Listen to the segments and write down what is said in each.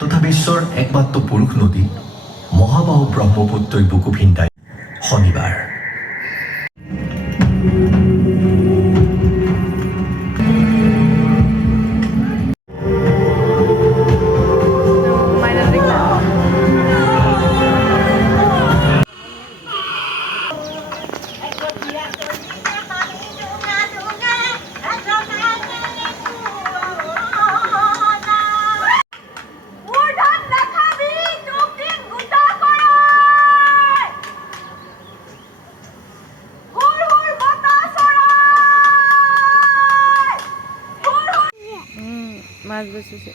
তথা বিশ্বৰ একমাত্ৰ পুৰুষ নদী মহাবাহু ব্ৰহ্মপুত্ৰৰ বুকু ভিন্দাই শনিবাৰ মাছ বেচিছে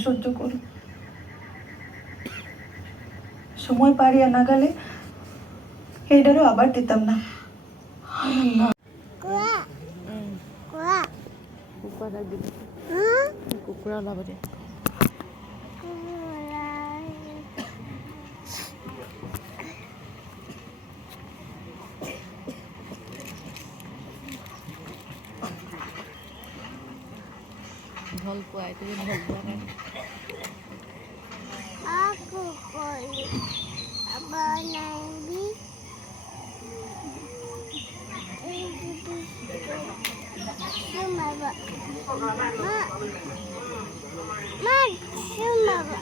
সহ্য কৰো সময় পাৰিয়া না গেলে এইটাৰও আবাৰ দিতাম না কুকুৰা ওলাব দে ঢল পোৱা এইটো ঢল পোৱা নাই aku koi abanai Sumaba Ma Sumaba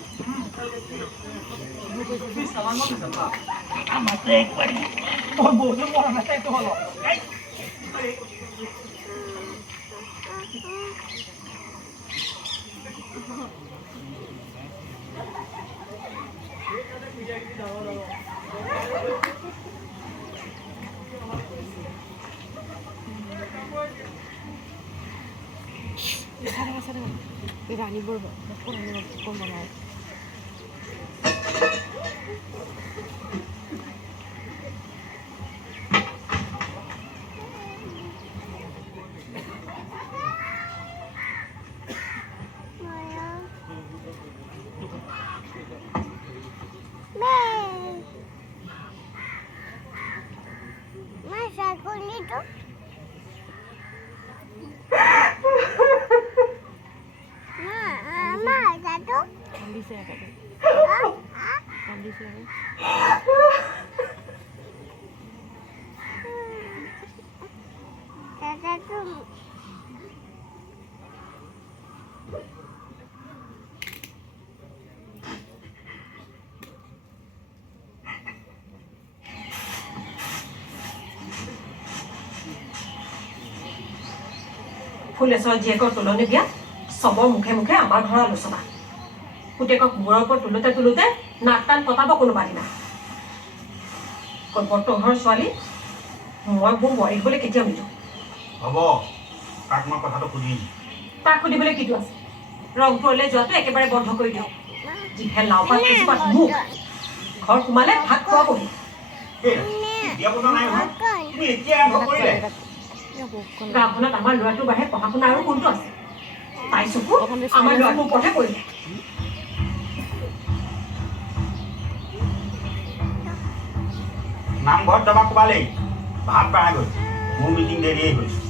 Irani berapa? Kurang mana? Masa kulit tu? Kondisi apa tu? Kondisi apa? Tata tu. Phuleswar জীয়েকৰ তোলনি বিয়া চবৰ মুখে মুখে আমাৰ ঘৰৰ আলোচনা পুতেকক মূৰৰ ওপৰত তোলোতে নাক টান পতাব কোনোবা দিনা বৰ্তঘৰ ছোৱালী মই বোৰ বোৱাৰী হ'লে কেতিয়াও নিদিওঁ হ'ব তাক মই কথাটো সুধিম তাক সুধিবলৈ কিটো আছে ৰংপুৰলৈ যোৱাটো একেবাৰে বন্ধ কৰি দিয়ক যিহে লাওপাত কিছুপাত মোক ঘৰ সোমালে ভাত খোৱা বহি বিয়া পতা নাই নহয় তুমি এতিয়া আৰম্ভ কৰিলে গাঁওখনত আমাৰ ল'ৰাটোৰ বাহিৰে পঢ়া শুনা আৰু কোনটো আছে তাই চকু আমাৰ ল'ৰাটোৰ ওপৰতহে পৰিলে নামঘৰত যাবা কোবালেই ভাত পাৰা গ'ল মোৰ মিটিং দেৰিয়ে হ'ল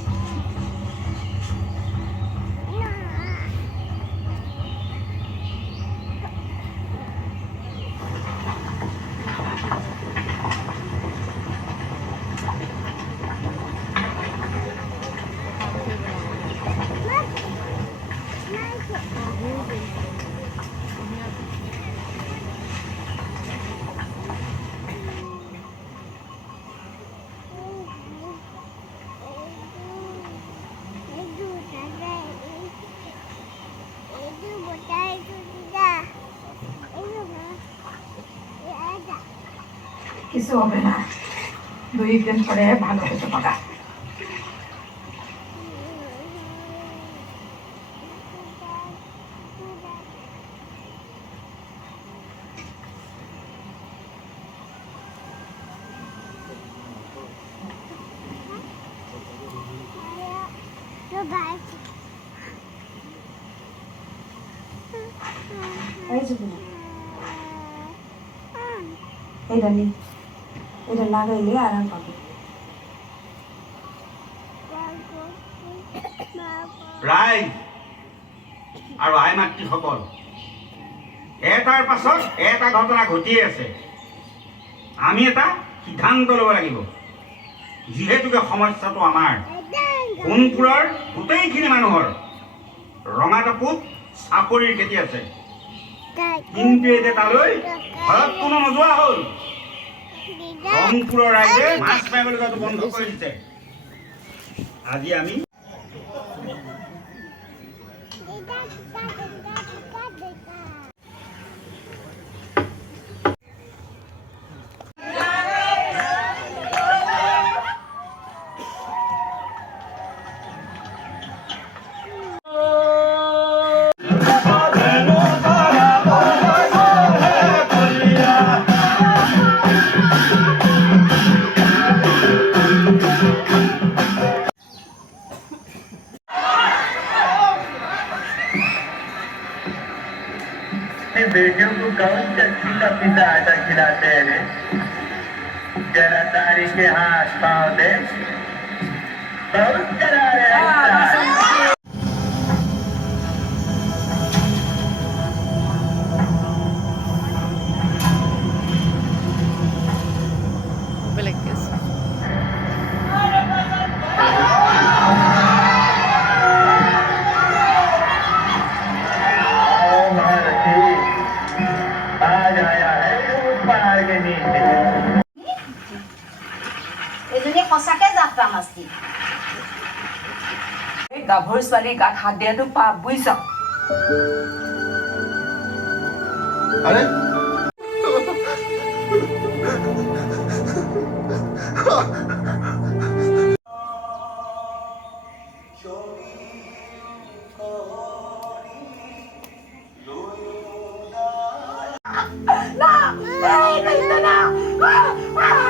কিছু হবে না 2 দিন পৰে ভালো হতে পাকা এটা লাগাইলে আৰাম পাবে ৰাইজ আৰু আই মাতৃসকল এটাৰ পাছত এটা ঘটনা ঘটিয়ে আছে আমি এটা সিদ্ধান্ত ল'ব লাগিব যিহেতুকে সমস্যাটো আমাৰ সোণপুৰৰ গোটেইখিনি মানুহৰ ৰঙাটাপুত চাপৰিৰ খেতি আছে কিন্তু এতিয়া তালৈ ঘৰত কোনো নোযোৱা হ'ল ৰংপুৰৰ ৰাইজে মাছ মাৰিবলৈ যোৱাটো বন্ধ কৰি দিছে আজি আমি बेटियों को कौन चक्की का पिता आटा खिलाते हैं जरा तारी के हाथ पाँव दे बहुत करा रहे हैं Belegges. आज आया है पहाड़ के नीचे এজনী সঁচাকে যাত্ৰা মাষ্টি এই গাভৰু ছোৱালীৰ গাত হাত দিয়াটো পাপ বুজিছ আৰে না